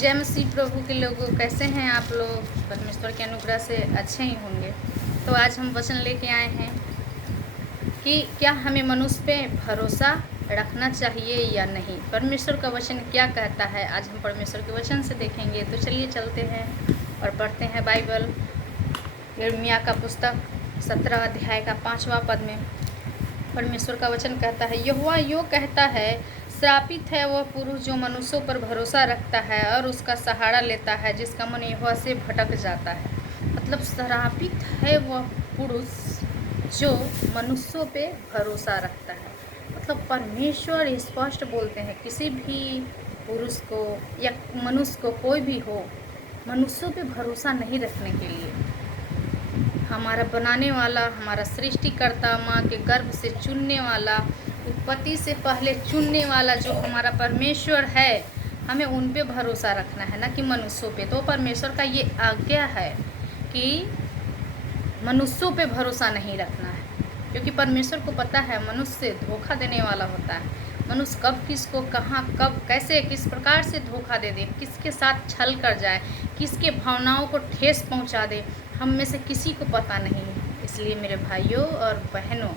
जय मसीह प्रभु के लोगों, कैसे हैं आप लोग? परमेश्वर के अनुग्रह से अच्छे ही होंगे। तो आज हम वचन लेके आए हैं कि क्या हमें मनुष्य पे भरोसा रखना चाहिए या नहीं। परमेश्वर का वचन क्या कहता है, आज हम परमेश्वर के वचन से देखेंगे। तो चलिए चलते हैं और पढ़ते हैं बाइबल। यिर्मयाह का पुस्तक 17 अध्याय का 5वां पद में परमेश्वर का वचन कहता है, यहोवा यो कहता है, श्रापित है वह पुरुष जो मनुष्यों पर भरोसा रखता है और उसका सहारा लेता है, जिसका मन यहोवा से भटक जाता है। मतलब श्रापित है वह पुरुष जो मनुष्यों पे भरोसा रखता है। मतलब परमेश्वर स्पष्ट बोलते हैं, किसी भी पुरुष को या मनुष्य को, कोई भी हो, मनुष्यों पे भरोसा नहीं रखने के लिए। हमारा बनाने वाला, हमारा सृष्टिकर्ता, माँ के गर्भ से चुनने वाला, उत्पत्ति से पहले चुनने वाला जो हमारा परमेश्वर है, हमें उन पे भरोसा रखना है, ना कि मनुष्यों पे। तो परमेश्वर का ये आज्ञा है कि मनुष्यों पे भरोसा नहीं रखना है, क्योंकि परमेश्वर को पता है मनुष्य धोखा देने वाला होता है। मनुष्य कब किसको, कहाँ, कब, कैसे, किस प्रकार से धोखा दे दे, किसके साथ छल कर जाए, किसके भावनाओं को ठेस पहुँचा दे, हम में से किसी को पता नहीं है। इसलिए मेरे भाइयों और बहनों,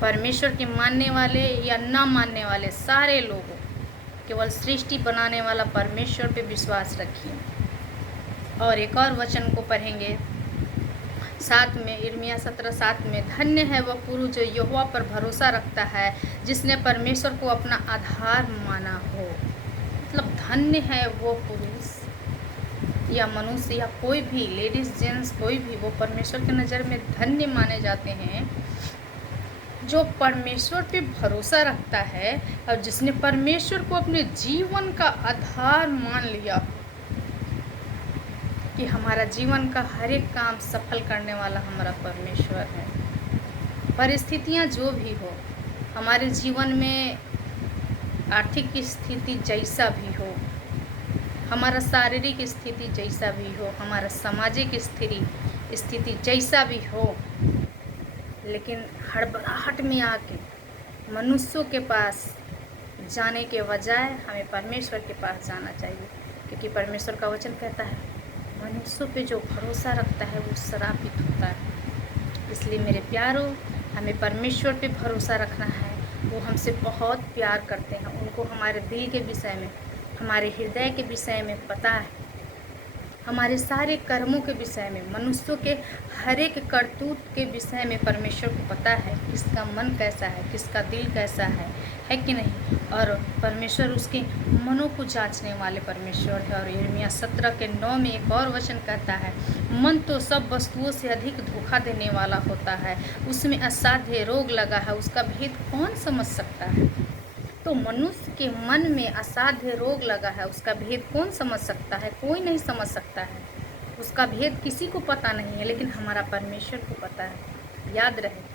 परमेश्वर के मानने वाले या ना मानने वाले सारे लोगों, केवल सृष्टि बनाने वाला परमेश्वर पे विश्वास रखिए। और एक और वचन को पढ़ेंगे 7 में, यिर्मयाह 17:7 में, धन्य है वह पुरुष जो यहोवा पर भरोसा रखता है, जिसने परमेश्वर को अपना आधार माना हो। मतलब धन्य है वो पुरुष या मनुष्य या कोई भी, लेडीज जेंट्स कोई भी, वो परमेश्वर की नज़र में धन्य माने जाते हैं जो परमेश्वर पे भरोसा रखता है और जिसने परमेश्वर को अपने जीवन का आधार मान लिया कि हमारा जीवन का हर एक काम सफल करने वाला हमारा परमेश्वर है। परिस्थितियाँ जो भी हो, हमारे जीवन में आर्थिक स्थिति जैसा भी हो, हमारा शारीरिक स्थिति जैसा भी हो, हमारा सामाजिक स्थिति जैसा भी हो, लेकिन हड़बड़ाहट में आके मनुष्यों के पास जाने के बजाय हमें परमेश्वर के पास जाना चाहिए, क्योंकि परमेश्वर का वचन कहता है मनुष्यों पे जो भरोसा रखता है वो श्रापित होता है। इसलिए मेरे प्यारों, हमें परमेश्वर पे भरोसा रखना है। वो हमसे बहुत प्यार करते हैं, उनको हमारे दिल के विषय में, हमारे हृदय के विषय में पता है, हमारे सारे कर्मों के विषय में, मनुष्यों के हर एक करतूत के विषय में परमेश्वर को पता है, किसका मन कैसा है, किसका दिल कैसा है कि नहीं। और परमेश्वर उसके मनों को जांचने वाले परमेश्वर है। और यिर्मयाह 17:9 में एक और वचन कहता है, मन तो सब वस्तुओं से अधिक धोखा देने वाला होता है, उसमें असाध्य रोग लगा है, उसका भेद कौन समझ सकता है। तो मनुष्य के मन में असाध्य रोग लगा है, उसका भेद कौन समझ सकता है? कोई नहीं समझ सकता है, उसका भेद किसी को पता नहीं है, लेकिन हमारा परमेश्वर को पता है। याद रहे,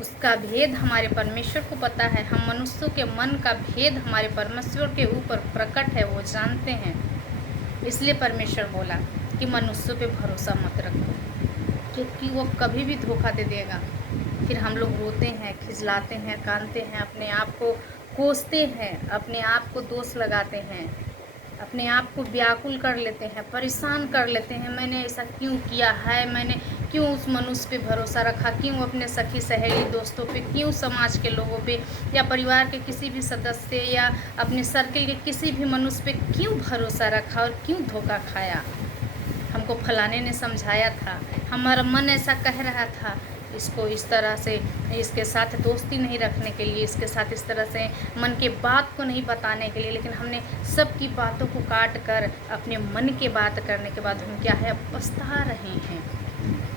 उसका भेद हमारे परमेश्वर को पता है। हम मनुष्यों के मन का भेद हमारे परमेश्वर के ऊपर प्रकट है, वो जानते हैं। इसलिए परमेश्वर बोला कि मनुष्यों पे भरोसा मत रखो, क्योंकि वो कभी भी धोखा दे देगा। फिर हम लोग रोते हैं, खिजलाते हैं, कानते हैं, अपने आप को कोसते हैं, अपने आप को दोष लगाते हैं, अपने आप को व्याकुल कर लेते हैं, परेशान कर लेते हैं। मैंने ऐसा क्यों किया है, मैंने क्यों उस मनुष्य पे भरोसा रखा, क्यों अपने सखी सहेली दोस्तों पे, क्यों समाज के लोगों पे या परिवार के किसी भी सदस्य या अपने सर्किल के किसी भी मनुष्य पे क्यों भरोसा रखा और क्यों धोखा खाया। हमको फलाने ने समझाया था, हमारा मन ऐसा कह रहा था, इसको इस तरह से, इसके साथ दोस्ती नहीं रखने के लिए, इसके साथ इस तरह से मन के बात को नहीं बताने के लिए, लेकिन हमने सबकी बातों को काट कर अपने मन के बात करने के बाद हम क्या है, पछता रहे हैं।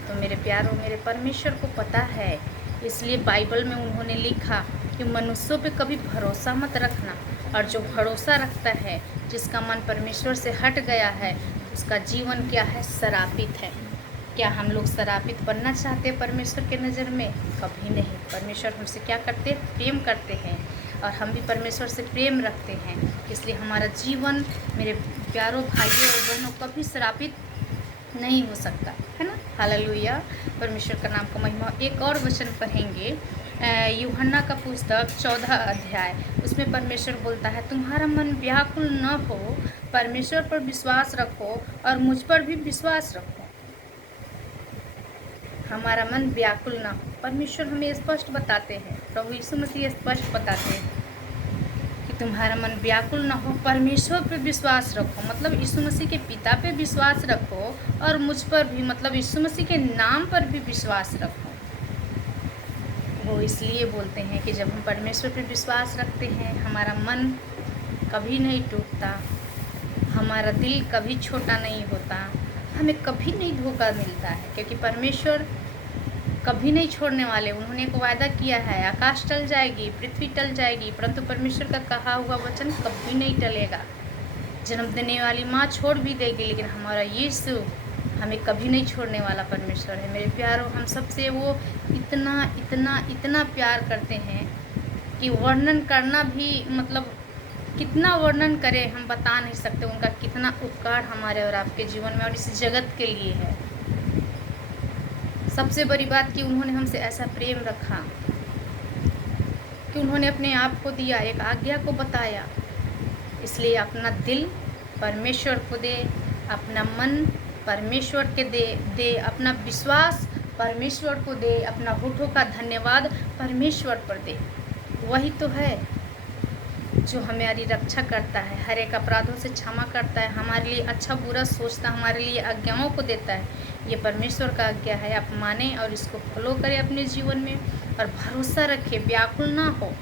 तो मेरे प्यारों, मेरे परमेश्वर को पता है, इसलिए बाइबल में उन्होंने लिखा कि मनुष्यों पे कभी भरोसा मत रखना, और जो भरोसा रखता है, जिसका मन परमेश्वर से हट गया है, उसका जीवन क्या है, श्रापित है। क्या हम लोग श्रापित बनना चाहते हैं परमेश्वर के नज़र में? कभी नहीं। परमेश्वर हमसे क्या करते हैं, प्रेम करते हैं, और हम भी परमेश्वर से प्रेम रखते हैं। इसलिए हमारा जीवन, मेरे प्यारों भाइयों और बहनों, कभी श्रापित नहीं हो सकता है ना। हालेलुया, परमेश्वर का नाम का महिमा। एक और वचन पढ़ेंगे यूहन्ना का पुस्तक 14 अध्याय, उसमें परमेश्वर बोलता है, तुम्हारा मन व्याकुल न हो, परमेश्वर पर विश्वास रखो और मुझ पर भी विश्वास रखो। हमारा मन व्याकुल ना हो, परमेश्वर हमें स्पष्ट बताते हैं, प्रभु यीशु मसीह स्पष्ट बताते हैं कि तुम्हारा मन व्याकुल ना हो, परमेश्वर पे विश्वास रखो, मतलब यीशु मसीह के पिता पे विश्वास रखो और मुझ पर भी, मतलब यीशु मसीह के नाम पर भी विश्वास रखो। वो इसलिए बोलते हैं कि जब हम परमेश्वर पे विश्वास रखते हैं, हमारा मन कभी नहीं टूटता, हमारा दिल कभी छोटा नहीं होता, हमें कभी नहीं धोखा मिलता है, क्योंकि परमेश्वर कभी नहीं छोड़ने वाले। उन्होंने एक वायदा किया है, आकाश टल जाएगी, पृथ्वी टल जाएगी, परंतु परमेश्वर का कहा हुआ वचन कभी नहीं टलेगा। जन्म देने वाली माँ छोड़ भी देगी, लेकिन हमारा यीशु हमें कभी नहीं छोड़ने वाला परमेश्वर है। मेरे प्यारों, हम सबसे वो इतना इतना इतना प्यार करते हैं कि वर्णन करना भी, मतलब कितना वर्णन करें, हम बता नहीं सकते उनका कितना उपकार हमारे और आपके जीवन में और इस जगत के लिए है। सबसे बड़ी बात कि उन्होंने हमसे ऐसा प्रेम रखा कि उन्होंने अपने आप को दिया, एक आज्ञा को बताया। इसलिए अपना दिल परमेश्वर को दे, अपना मन परमेश्वर के दे, अपना विश्वास परमेश्वर को दे, अपना होठों का धन्यवाद परमेश्वर पर दे। वही तो है जो हमारी रक्षा करता है, हर एक अपराधों से क्षमा करता है, हमारे लिए अच्छा बुरा सोचता, हमारे लिए आज्ञाओं को देता है। ये परमेश्वर का आज्ञा है, आप माने और इसको फॉलो करें अपने जीवन में और भरोसा रखें, व्याकुल ना हो।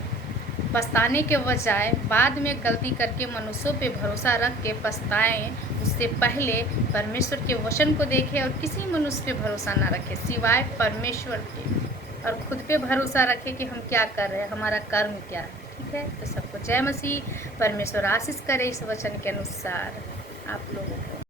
पछताने के बजाय बाद में गलती करके मनुष्यों पे भरोसा रख के पछताएं, उससे पहले परमेश्वर के वचन को देखें और किसी मनुष्य पे भरोसा ना रखें सिवाय परमेश्वर के, और खुद पे भरोसा रखें कि हम क्या कर रहे हैं, हमारा कर्म क्या है। ठीक है, तो सबको जय मसीह। परमेश्वर आशीष करे इस वचन के अनुसार आप लोगों को।